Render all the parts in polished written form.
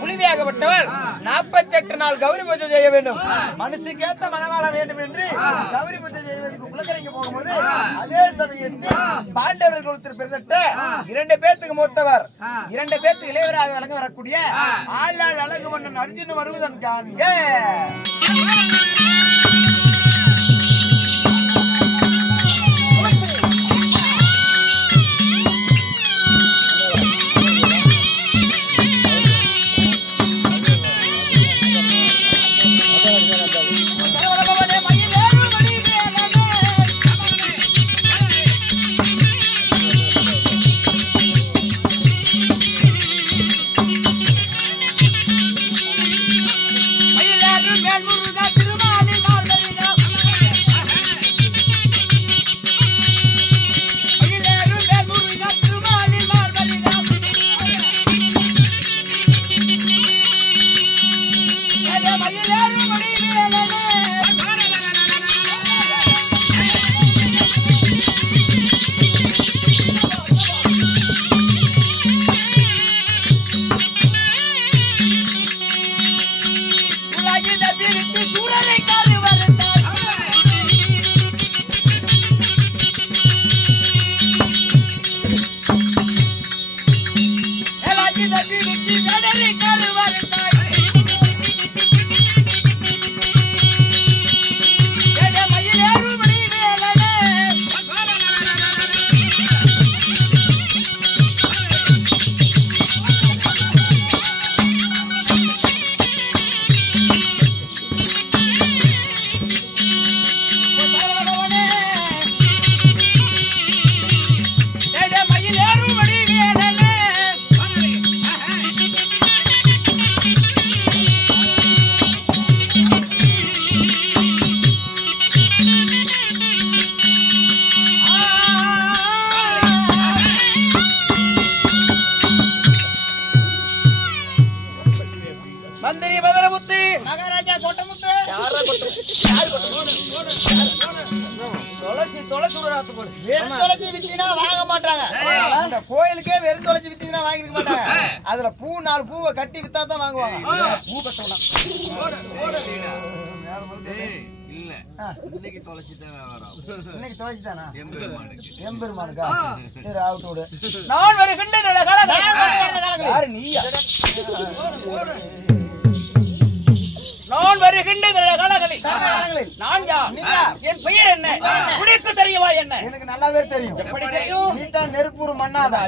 புலிவியாகப்பட்டவர் 48 நாள் கௌரி பூஜை செய்ய வேண்டும். மனசுக்கேத்த மனவாள வேண்டும் என்று கௌரி பூஜை செய்வதற்கு குலக்கரைக்கு போகும்போது அதே சமயத்தில் பாண்டவர்கள் குலத்தில் பிறந்த 2 பேத்துக்கு மூத்தவர் 2 பேத்துக்கு இளையவராக விளங்க வரக்கூடிய ஆளாள் அழகு மன்னன் அர்ஜுன் வருவதன் காண்க. கோயிலுக்கே வெறும் தொலைச்சி வித்தீங்கன்னா வாங்கிருக்க மாட்டாங்க. அதுல பூ 4 பூவை கட்டி வித்தா தான் வாங்குவாங்க. பூ கட்டணும் இன்னைக்கு தொலைச்சிட்டானா எம்பெருமானுக்கா? சரி ஆகட்டும் விடு. நான் வருகின்ற காலங்களில் நான் யார்? என் பெயர் என்ன? உனக்கு தெரியுமா என்ன? எனக்கு நல்லாவே தெரியும். எப்படி தெரியும்? நீ தான் நெருப்பூர் மன்னாதா?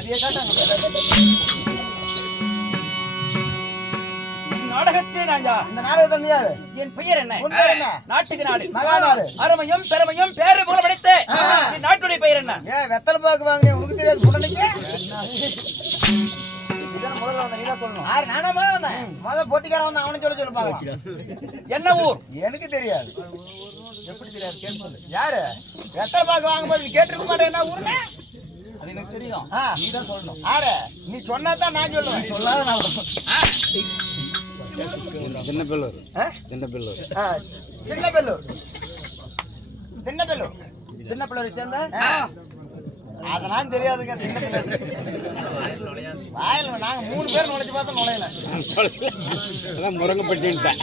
நாடகத்தில் நான் யார்? இந்த நாடகத்தில் நீ யாரு? என் பெயர் என்ன? நாட்டுக்கு நாடு மகாநாடு அருமையும் பெருமையும் பேரு போல படித்த நாட்டுடைய பெயர் என்ன? வெத்தலை பாக்கு வாங்க உனக்கு தெரியாது. போட்டிக்காரன் அவனை சொல்ல பாக்கலாம். என்ன ஊர்? எனக்கு தெரியாது. எப்படி தெரியாது? யாரு வெத்தலை பாக்கு வாங்கும் போது கேட்டிருக்க மாட்டேன். என்ன ஊர்ல? அது எனக்கு தெரியும். நீ தான் சொல்லணும். யாரு? நீ சொன்னாதான் நான் சொல்லுவேன். சொல்லாத நான் தின்னப்பெல்லூர் சேர்ந்த அதெல்லாம் தெரியாதுங்க. வாயில நாங்க 3 பேர் நுழைச்சு பார்த்தா நுழையல. முருங்கப்பட்டின்ட்டேன்.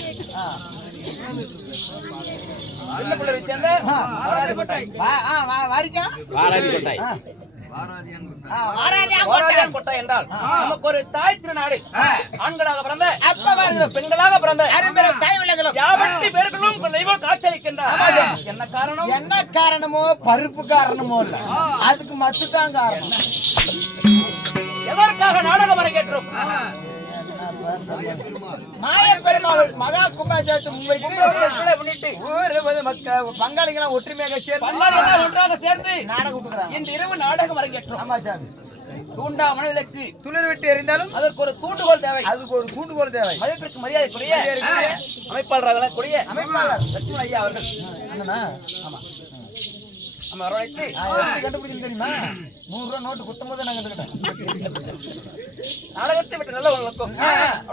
என்றால் நமக்கு ஒரு தாய் திருநாடு. ஆண்களாக பிறந்த பெண்களாக பிறந்த 50 பேர்களும் காட்சியளிக்கின்றார். என்ன காரணம்? என்ன காரணமோ பருப்பு காரணமோ இல்ல, அதுக்கு மட்டும்தான் காரணம். எதற்காக நாடகம் அரங்கேற்றோம்? மாயப்பெருமாள் மகா கும்பாபிஷேகத்தை முன்வைத்து பங்காளிகள் ஒற்றுமையாக சேர்ந்து நாடகம் விட்டுக்கிறாங்க. இன்று இரவு நாடகம் அரங்கேற்றோம். ஆமா சாமி. தூண்டா மனதிற்கு துளிர் விட்டு எறிந்தாலும் அதற்கு ஒரு தூண்டுகோல் தேவை. அதுக்கு ஒரு தூண்டுகோல் தேவை. மதிப்பிற்கு மரியாதைக்குரிய அமைப்பாளர்கள் கூடிய அமைப்பாளர் லட்சுமண ஐயா அவர்கள். ஆமா நம்ம வரவழைத்து கண்டுபிடிச்சு தெரியுமா? 100 ரூபாய் நோட்டு குத்தும்போது நான் கண்டுக்கிட்டேன். நாடகத்தை விட்டு நல்லவர்களுக்கும்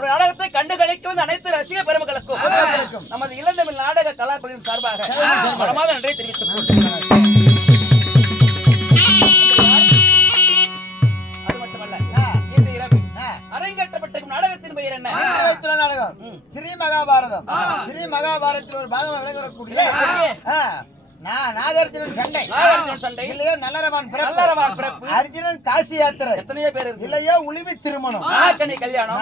நாடகத்தை கண்டு கழிக்கும் அனைத்து ரசிக பெருமக்களுக்கும் நமது இளந்தமிழ் நாடக கலாக்குழுவின் சார்பாக பலமாக நன்றி தெரிவித்துக் கொள்கிறேன். அது மட்டுமல்ல, இன்று இரவு அரங்கேற்றப்பட்ட நாடகத்தின் பெயர் என்ன? நாடகம் ஸ்ரீ மகாபாரதம். ஸ்ரீ மகாபாரதத்தில் ஒரு பாகம் விளங்கக்கூடிய நாகார்ஜுனன் சண்டை இல்லையோ நல்லரவான் பிறப்பு, அர்ஜுனன் காசி யாத்திரை, எத்தனையோ பேர் இல்லையோ உளிவி திருமணம், நாகக்கனி கல்யாணம்,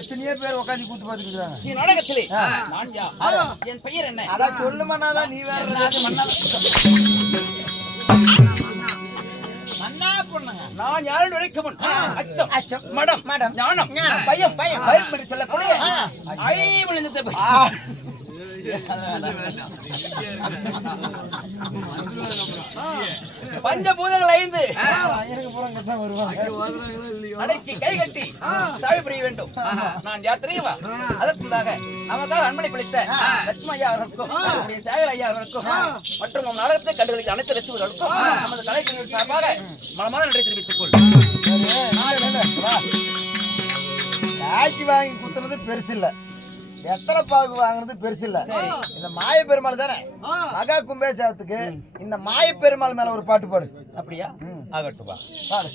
எத்தனையோ பேர் உட்காந்து கூத்து பாத்துக்கிறாங்க. இந்த நாடகத்திலே நான் யார்? என் பெயர் என்ன? அதான் சொல்லுமன்னாதான் நீ வேற நான் யாரும் நுழைக்க முன் அச்சம் மடம் ஞானம் பயம் என்று சொல்லக்கூடிய ஐம்பது பஞ்சபூதங்கள் 5 அடக்கி கை கட்டி சாவி புரிய வேண்டும். நான் யார் தெரியுமா? அதற்குள்ளாக நமக்காக அன்பளை பிடித்த லட்சுமி ஐயா அவர்களுக்கும் சேகர் ஐயா அவர்களுக்கும் மற்றும் நாடகத்தை கண்டுகளித்த அனைத்து ரசிகர்களுக்கும் நமது கலைஞர்கள் சார்பாக மனமான நன்றி தெரிவித்துக் கொள். வாங்கி குத்துறது பெருசு இல்ல, எத்தனை பாகு வாங்குறது பெருசு இல்ல. இந்த மாய பெருமாள் தானே மகா கும்பேசாத்துக்கு இந்த மாய பெருமாள் மேல ஒரு பாட்டு பாடு. அப்படியா? ஆகட்டும் வா பாடு.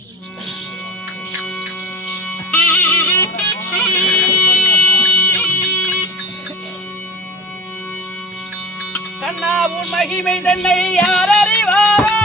கண்ணா உன் மகிமை தன்னை யார் அறிவாரோ?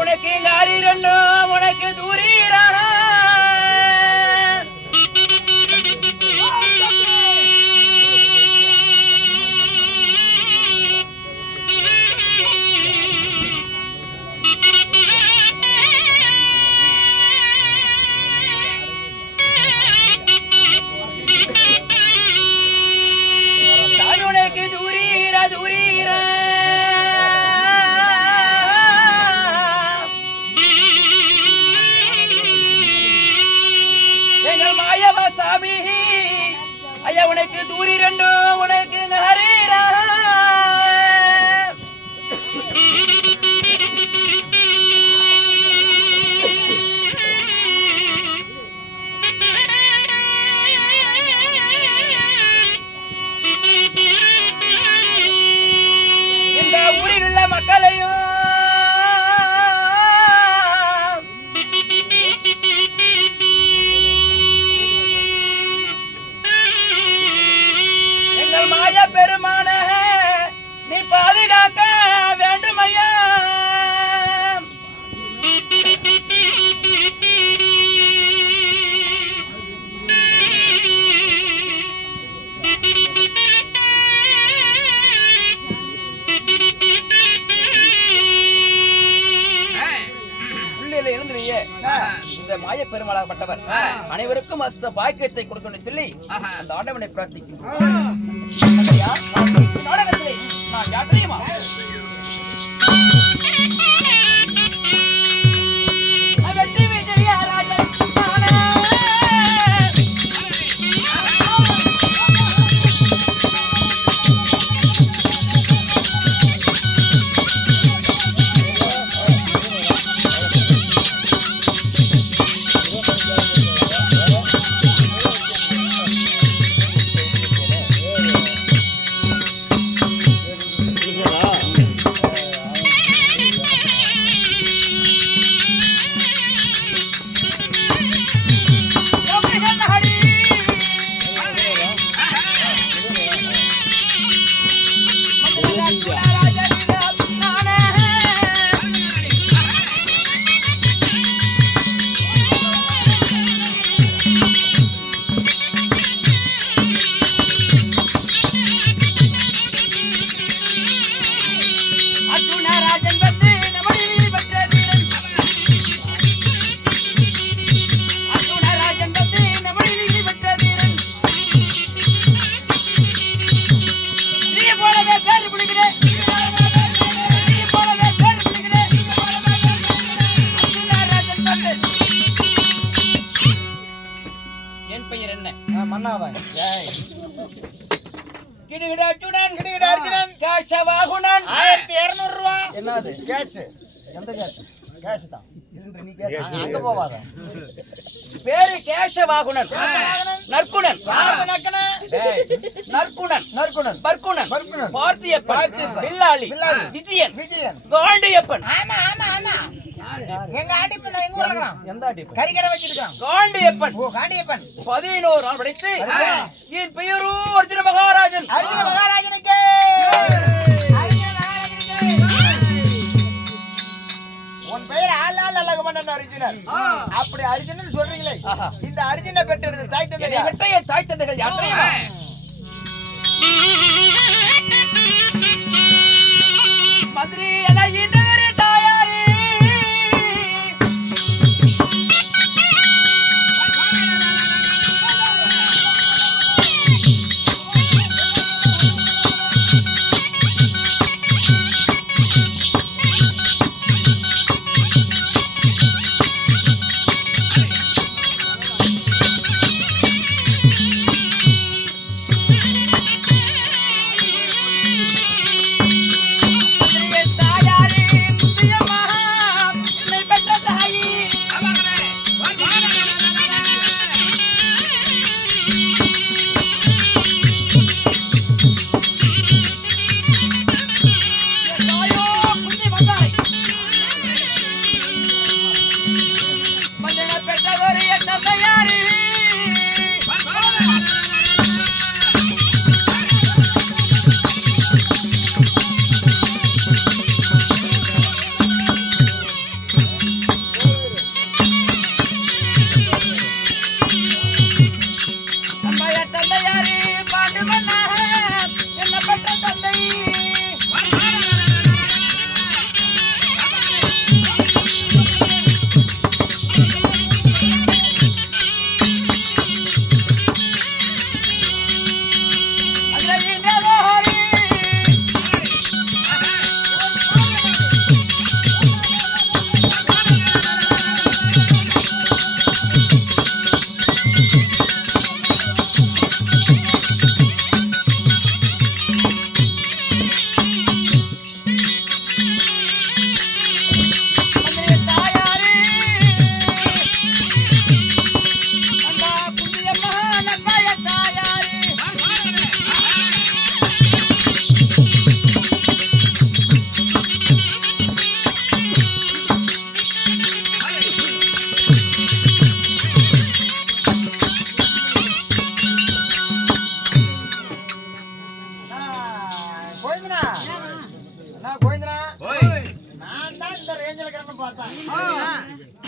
உனக்கு யாரிரண்டோ உனக்கு தூரீரா தாயுனக்கு தூரீரா தூரீரா சாமி ஐயா உனக்கு தூரி ரெண்டோ உனக்கு ஹரீரா இந்த ஊரில் உள்ள மக்களையும் மாய பெருமான நீ பாதுகாக்க வேண்டும் ஐயா. உள்ளில எழுந்துறியே இந்த மாய பெருமாளாகப்பட்டவர் அனைவருக்கும் அஷ்ட பாக்கியத்தை கொடுக்கணும்னு சொல்லி அந்த ஆண்டவனை பிரார்த்திக்கிறேன். நாடகத்திலே நான் யார் தெரியுமா? வெற்றி விஜய ராஜன் பண்ணாதான் கிடுகிட அர்ஜுனன் கிடுகிட அர்ஜுனன் கேசவாகுணன் 1200 ரூபாய் என்னது கேஸ் எந்த கேஸ் கேஸ் தான் சிலிண்டர் நீ கேஸ் அங்க போவாத பேரு கேசவாகுணன் நற்குணன் டேய் நற்குணன் நற்குணன் பர்க்குணன் பர்க்குணன் பார்த்தியப்பன் வில்லாளி விஜயன் விஜயன் காண்டியப்பன் ஆமா ஆமா ஆமா எங்க ஆடிப்பன் எங்க ஊர்ல இருக்கறான் எந்த ஆடிப்பன் கறிக்கடை வச்சிருக்கான் காண்டியப்பன் ஓ காண்டியப்பன் 11 நாள் படித்து என் பெயரோ அர்ஜுன மகாராஜன் அர்ஜுன மகாராஜனுக்கு உன் பெயர் ஆளால் அழகுமன்னன் அர்ஜுனன் அப்படி அர்ஜுனன் சொல்றீங்களே இந்த அர்ஜுனை பெற்றெடுத்த தாய் தந்தை பெற்ற தாய் தந்தைகள் யார் தெரியுமா மதுரை அலையினர் தாயாரே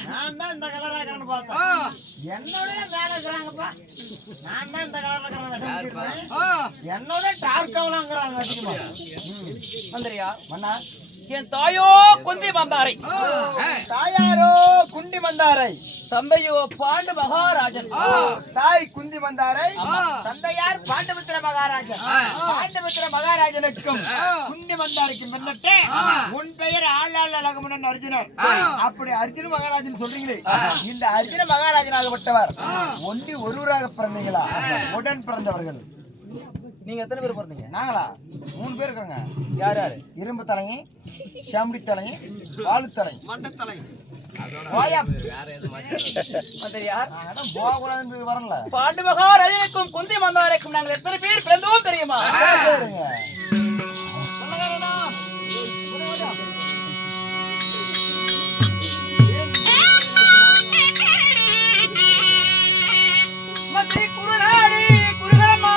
நான் தான் இந்த கலரா இருக்கறேன்னு பார்த்தா என்னோட வேற இருக்கறாங்கப்பா. நான் தான் இந்த கலர்ல இருக்கறேன். என்னோட டார்க்காவலாங்கறாங்க அதிகமா. மந்திரியா மன்னா என் தாயோ குந்தி மந்தாரை, தாயாரோ குண்டி மந்தாரை, தந்தையோ பாண்டு மகாராஜன். தாய் குந்தி மந்தாரை, தந்தையார் பாண்டமித்திர மகாராஜன். பாண்டமித்திர மகாராஜனுக்கும் குந்தி மந்தாரைக்கும் வந்துட்டு உன் பெயர் ஆளாள் அழகுமன்னன் அர்ஜுனர். அப்படி அர்ஜுன மகாராஜன் சொல்றீங்களே, இந்த அர்ஜுன மகாராஜனாகப்பட்டவர் ஒண்டி ஒருவராக பிறந்தீங்களா உடன் பிறந்தவர்கள்? நீங்க எத்தனை பேர் பிறந்தீங்க? நாங்களா 3 பேர் இருக்கிறோங்க. யார் யாரு? இரும்பு தலைங்க, சாம்படி தலைங்க, வாழு தலைங்க, மண்ட தலைங்க. வரல. பாண்டு மகாராஜனுக்கும் குந்தி மந்தாரைக்கும் நாங்கள் எத்தனை பேர் பிறந்தோம் தெரியுமா? மந்திரி குருநாடி குருகமா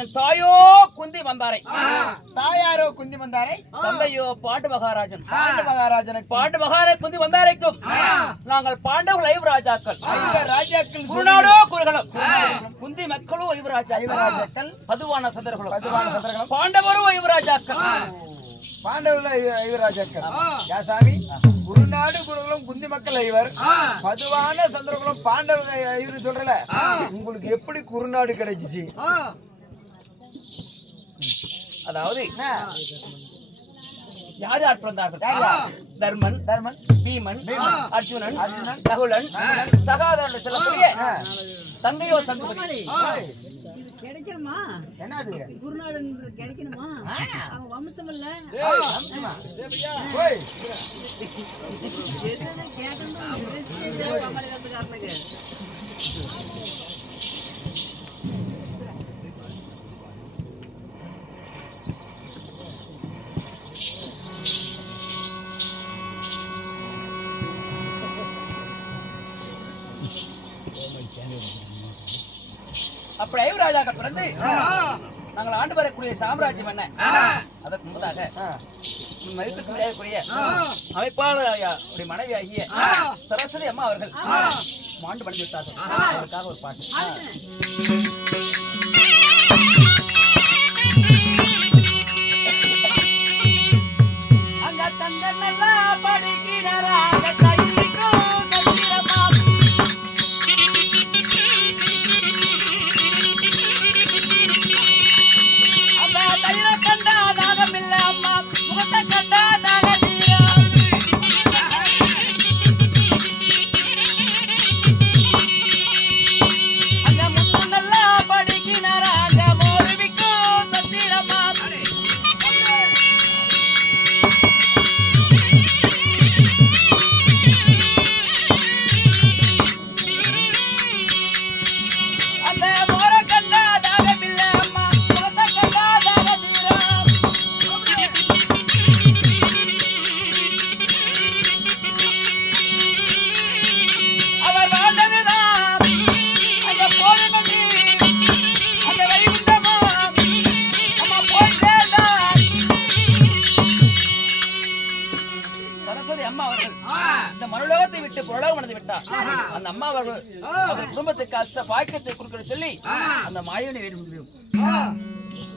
என் தாயோ குந்தி வந்தாரை, தாயாரோ குந்தி வந்தாரை, தந்தையோ பாண்டு மகாராஜன். பாண்டு மகாராஜ குந்தி வந்தாரைக்கும் நாங்கள் பாண்டவர்கள் ஐவராஜாக்கள், ராஜாக்கள், குருநாடோ குருகளும், குந்தி மக்களோ ஐவராஜாக்கள், பதுவான சந்தர்களும், பாண்டவரோ ஐவராஜாக்கள். பாண்டவர்கள் ஐவராஜாக்கள் யாசாமி, குருநாடு குருகுலம் குந்தி மக்கள் ஐவர், பதுவான சந்திரகுலம் பாண்டவர்கள் ஐவர் சொல்றல. உங்களுக்கு எப்படி குருநாடு கிடைச்சிச்சு? அதாவது யாரு ஆட்கள் வந்தார்கள்? தர்மன், பீமன், அர்ஜுனன், நகுலன், சகாதரன் சொல்லக்கூடிய தங்கையோ சங்குபதி. கிடைக்கணுமா? என்னது குருநாடு கிடைக்கணுமா? அவன் வம்சம் இல்ல. அப்படி ஐவராஜாக்கள் பிறந்து நாங்கள் ஆண்டு வரக்கூடிய சாம்ராஜ்யம் என்ன? அதற்கு முன்பதாக மதிப்புக்கு முடியக்கூடிய அமைப்பாளர் மனைவி ஆகிய சரஸ்வதி அம்மா அவர்கள் மாண்டு பணிந்து விட்டார்கள். அதற்காக ஒரு பாட்டு. அங்க தங்க நல்லா படிக்கிறாராக அந்த அம்மா அவர்கள் அவர் குடும்பத்துக்கு கஷ்ட பாக்கியத்தை கொடுக்க சொல்லி அந்த மாயனை வேணும்.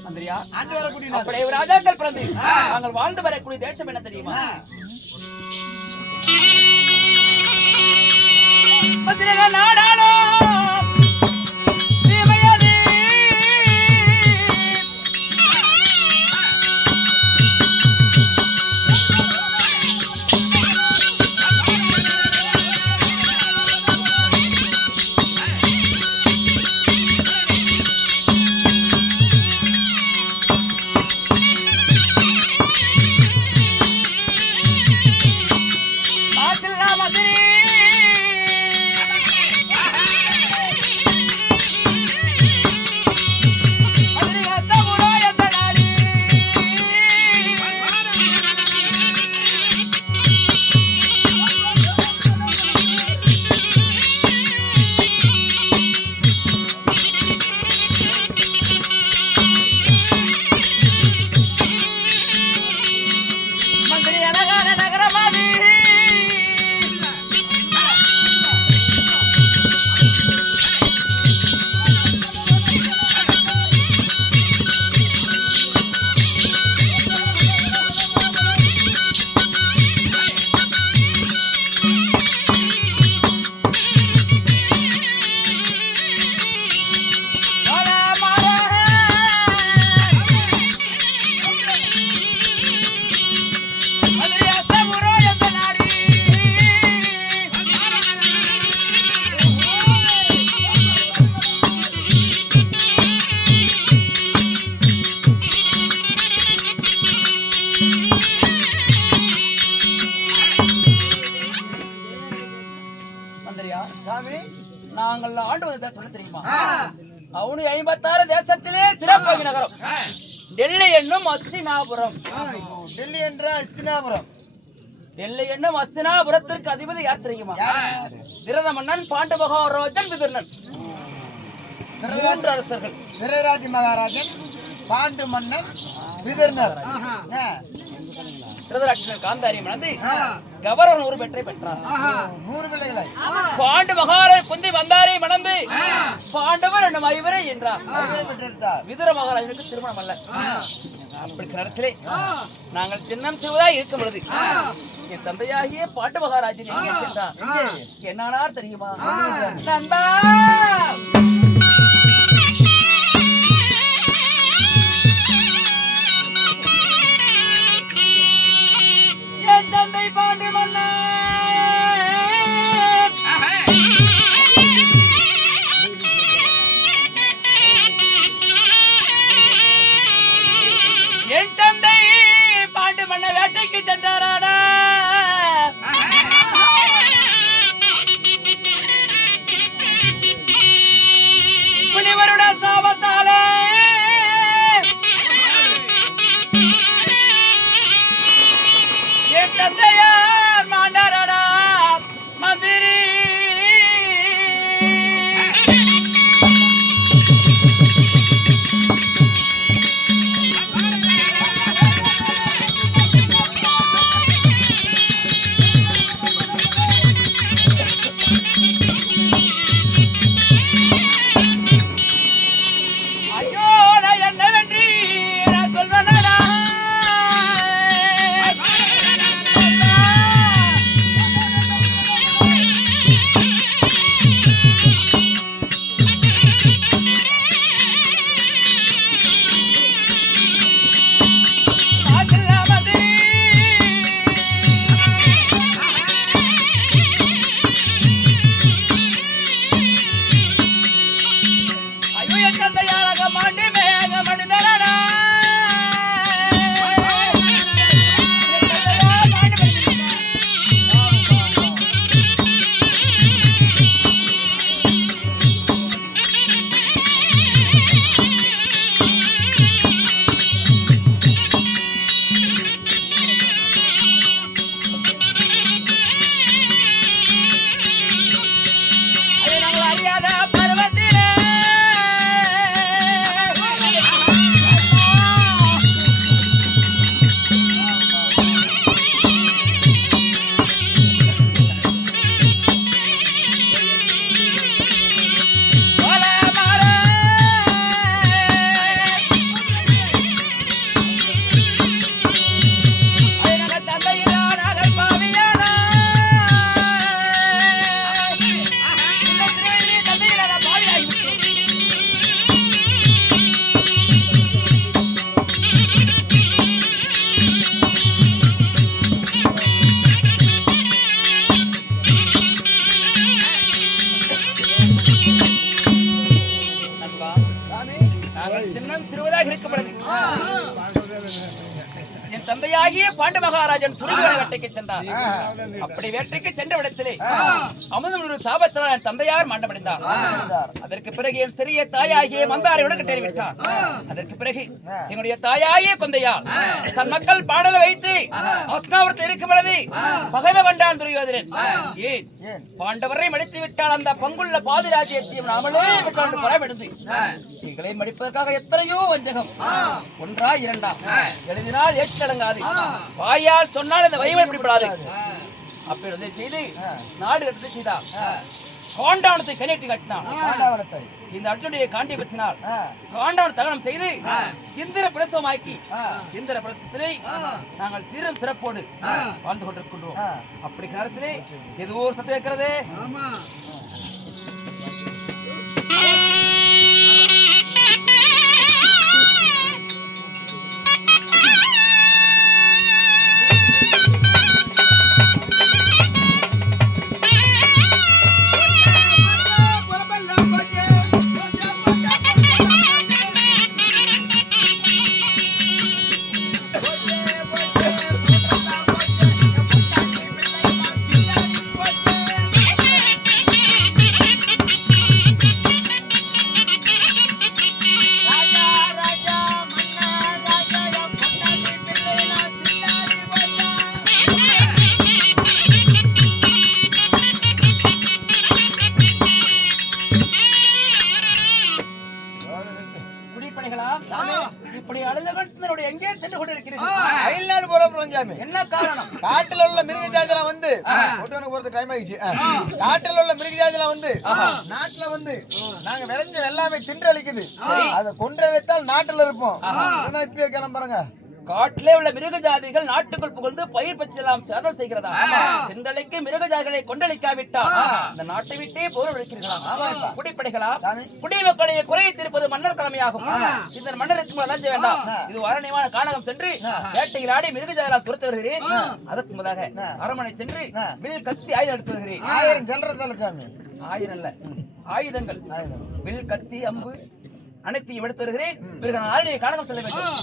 அப்படி ராஜாக்கள் பிறந்து நாங்கள் வாழ்ந்து வரக்கூடிய தேசம் என்ன தெரியுமா? நாடாளோ நாங்கள் ஆண்டு வந்த சொல்ல தெரியுமா? அவனு 56 தேசத்திலே சிறப்பாக நகரம் டெல்லி என்னும் அஸ்தினாபுரம். டெல்லி என்ற அஸ்தினாபுரம். டெல்லி என்னும் அஸ்தினாபுரத்திற்கு அதிபதி யார் தெரியுமா? விரத மன்னன், பாண்டு மகாராஜன், விதுரன். 3 அரசர்கள். விரராஜ மகாராஜன், பாண்டு மன்னன், விதுரனர். திருதராட்சன் காந்தாரி மணந்து கவர்னர் 100 பெற்றை பெற்றார். 100 பிள்ளைகளை. பாண்டு மகாராஜ் குந்தி வந்தாரை மணந்து பாண்டவர் என்னும் ஐவரை என்றார். விதுர மகாராஜனுக்கு திருமணம் அல்ல. அப்படி நேரத்திலே நாங்கள் சின்னம் செய்வதாய் இருக்கும் பொழுது என் தந்தையாகிய பாண்டு மகாராஜன் எங்கே சென்றார்? என்னானார் தெரியுமா? நண்பா, என் தந்தை பாண்டு மன்னன் வேட்டைக்கு சென்றாராடா. முனிவருட சாபத்தாலே என் தந்தையார் மாண்டாராடா மந்திரி. என் தந்தையாகிய பாண்டு மகாராஜன் சுருங்கன வேட்டைக்கு சென்றார். அப்படி வேட்டைக்கு சென்ற இடத்திலே அமுதம் ஒரு சாபத்தால் என் தந்தையார் மாண்டமடைந்தார். அதற்கு பிறகு என் சிறிய தாயாகிய மந்தாரையுடன் கட்டறிவிட்டார். அதற்கு பிறகு என்னுடைய தாயாகிய குந்தையார் தன் மக்கள் பாடலை வைத்து அஸ்னாபுரத்தில் இருக்கும் பொழுது பகைமை கொண்டான் துரியோதனன். ஏன் பாண்டவரை மடித்து விட்டால் அந்த பங்குள்ள பாதிராஜ்யத்தையும் நாமளே விட்டாண்டு பலமெடுத்து எங்களை மடிப்பதற்காக எத்தனையோ வஞ்சகம். ஒன்றா இரண்டா எழுதினால் ஏற்றடங்காது, வாயால் சொன்னால் இந்த வைவை பிடிப்படாது. அப்படி செய்து நாடு எடுத்து செய்தார். காண்டாவனத்தை கனேட்டி கட்டினான். இந்த அர்ஜுனுடைய காண்டிபத்தினால் காண்டாவன தகனம் செய்து இந்திர பிரசவமாக்கி இந்திர பிரசவத்திலே நாங்கள் சீரும் சிறப்போடு வாழ்ந்து கொண்டிருக்கின்றோம். அப்படி நேரத்திலே ஏதோ ஒரு சத்தம் இருக்கிறதே. காரணம் சாமி. என்ன காரணம்? காட்டுல உள்ள மிருக ஜாதிலாம் வந்து ஒட்டுவனுக்கு போறது டைம் ஆயிடுச்சு. காட்டுல உள்ள மிருக ஜாதிலாம் வந்து நாட்டுல வந்து நாங்க விளைஞ்ச எல்லாமே தின்று அளிக்குது. அதை கொன்று வைத்தால் நாட்டுல இருப்போம். இப்பயே கிளம்புறாங்க. காட்டிலே உள்ள மிருக ஜாதிகள் நாட்டுக்குள் புகுந்து பயிர் பச்செல்லாம் சேதம் செய்கிறதா? சென்றலைக்கு மிருக ஜாதிகளை கொண்டளிக்காவிட்டால் இந்த நாட்டை விட்டே போர் வைக்கிறீர்களா? குடிப்படைகளா? குடிமக்களுடைய குறையை தீர்ப்பது மன்னர் கடமையாகும். இந்த மன்னருக்கு லஞ்சம் வேண்டாம். இது அரண்யமான கானகம் சென்று வேட்டையில் ஆடி மிருக ஜாதிகளால் துரத்து வருகிறேன். அதற்கு முன்னதாக அரண்மனை சென்று வில் கத்தி ஆயுதம் எடுத்து வருகிறேன். 1000 ஜெனரல் சாமி. 1000 அல்ல, ஆயுதங்கள். வில் கத்தி அம்பு அனைத்தையும் எடுத்து வருகிறேன். பிறகு நான் ஆளுடைய கானகம் செல்ல வேண்டும்.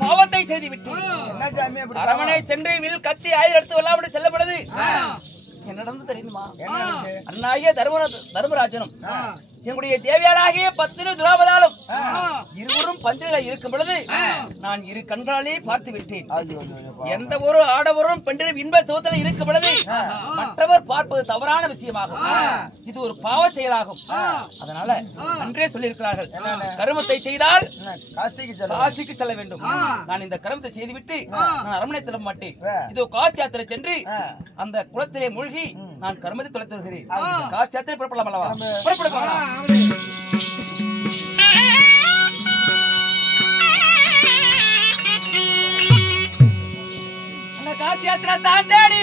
பாவத்தை செய்து விட்டு அரமனை சென்று வில் கத்தி ஆயுதம் எடுத்து வெள்ளாவிட்டு செல்ல பொழுது என்ன நடந்து தெரியுமா? அண்ணாகிய தர்மராஜனும் என்னுடைய தேவையாளாகிய பத்தினி துராபதாலும் இருவரும் பஞ்சங்களை இருக்கும் பொழுது நான் இரு கண்களாலே பார்த்து விட்டேன். எந்த ஒரு ஆடவரும் பெண்ணின் இன்ப சுகத்தில் இருக்கும் பொழுது மற்றவர் பார்ப்பது தவறான விஷயமாகும். இது ஒரு பாவ செயலாகும். அதனால அன்றே சொல்லியிருக்கிறார்கள், கருமத்தை செய்தால் காசிக்கு செல்ல வேண்டும். நான் இந்த கருமத்தை செய்துவிட்டு நான் அரண்மனை செல்ல மாட்டேன். இதோ காசி யாத்திரை சென்று அந்த குளத்திலே மூழ்கி நான் கருமத்தை தொலைத்து வருகிறேன். காசி யாத்திரை புறப்படலாம் அல்லவா? புறப்படலாம். அந்த காசி யாத்திரை தாண்டாடி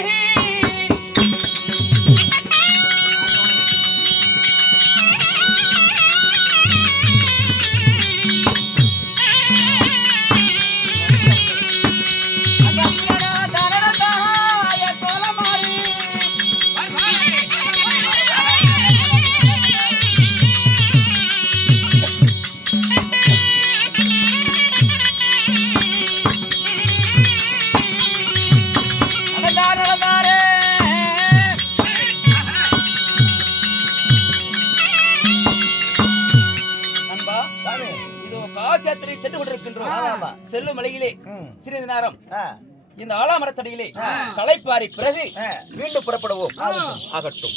செல்லும் மலையிலே சிறிது நேரம் இந்த ஆலாமரத்தடியிலே களைப்பாரி பிறகு மீண்டும் புறப்படுவோம். ஆகட்டும்.